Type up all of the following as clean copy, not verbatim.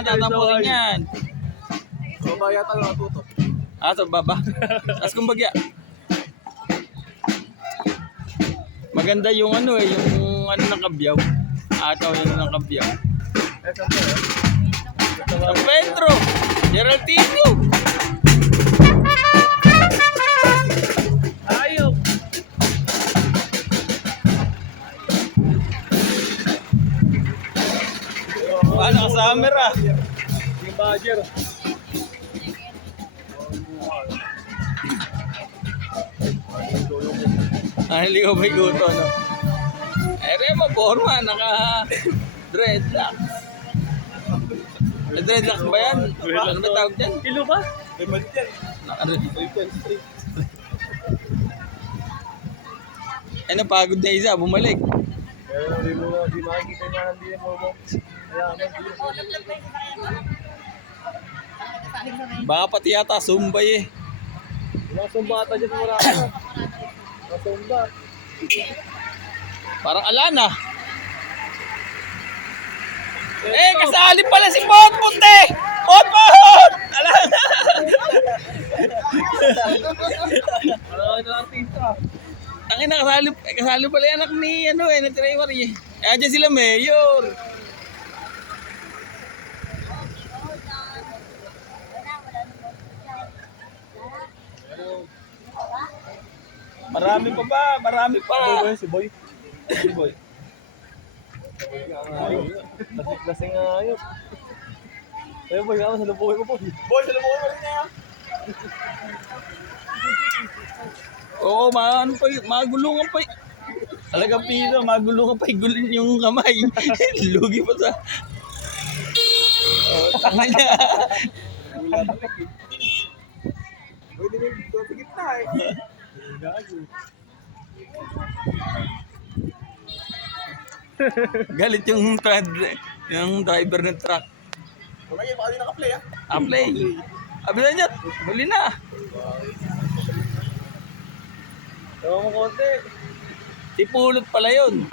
Tatapunin yan. Baba yata natutok. Sa baba. As kumbaga. Maganda yung yung ng kabyaw. Ataw yung ng kabyaw. San Pedro, Geraldino. Ayok. Paano ka sa camera? Yung badger. Hindi ko may guto, no? Rema, forma, naka-dreadlocks. May dreadlocks ba yan? Ano ba tawag dyan? Kilo ba? Limad yan. Ano, pagod na isa, bumalik. Pero di makikita yung mga hindi mo. Baka pati yata sumbay eh. Mga sumbata dyan mura ka. Mga sumba. Parang Alana. Kasali pala si Potpot eh! Potpot! Alana! Ano ito artista? Tangina, kasali pala yung anak ni, ni Trevor eh. Dyan sila mayor. Marami pa ba? Marami pa. Si Boy. Si Boy. Lasing nga ayos. Ay, Boy, ako sa lubuhay ko, Boy. Boy, sa lubuhay mo rin niya. Oo, magulungan pa. Talagang piso, magulungan pa yung kamay. Lugi pa sa... Tanga niya. Boy, di ba sa gitna eh. Galit yung driver ng truck. Wala yan, baka di naka-play ah. Play. Abi na niya, huli na. Ewan mo konti. Tipulot pala yun.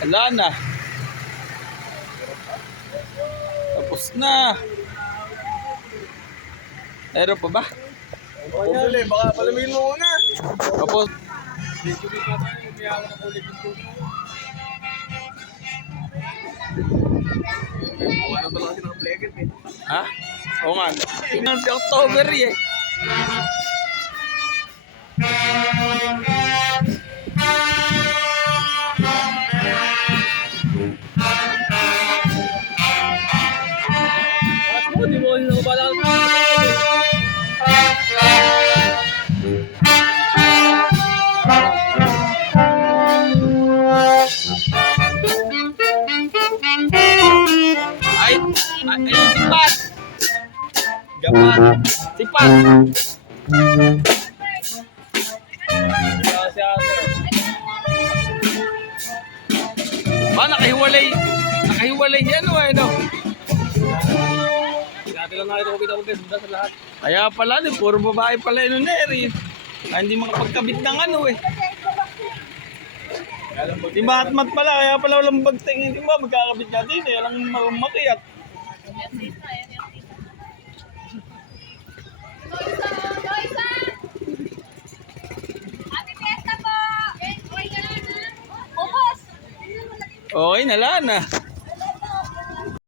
Wala na. Tapos na. Meron pa ba? O yan, baka palamin mo muna. Tapos. Ano ba lang kasi naka-play agad eh. Ha? Oo nga. Tingnan si October eh. Mo, di mo yung nakabala. Ayun, sipat! Gapat! Sipat! Nakahiwalay yan o ano? Dati lang nakita ko pinakabit sa lahat. Kaya pala, puro babae pala yun eh. Hindi makapagkabit ng eh. Si Matmat pala, kaya pala walang bagting. Hindi ba, magkakabit natin eh. Alang makiyat. Okay, nala na.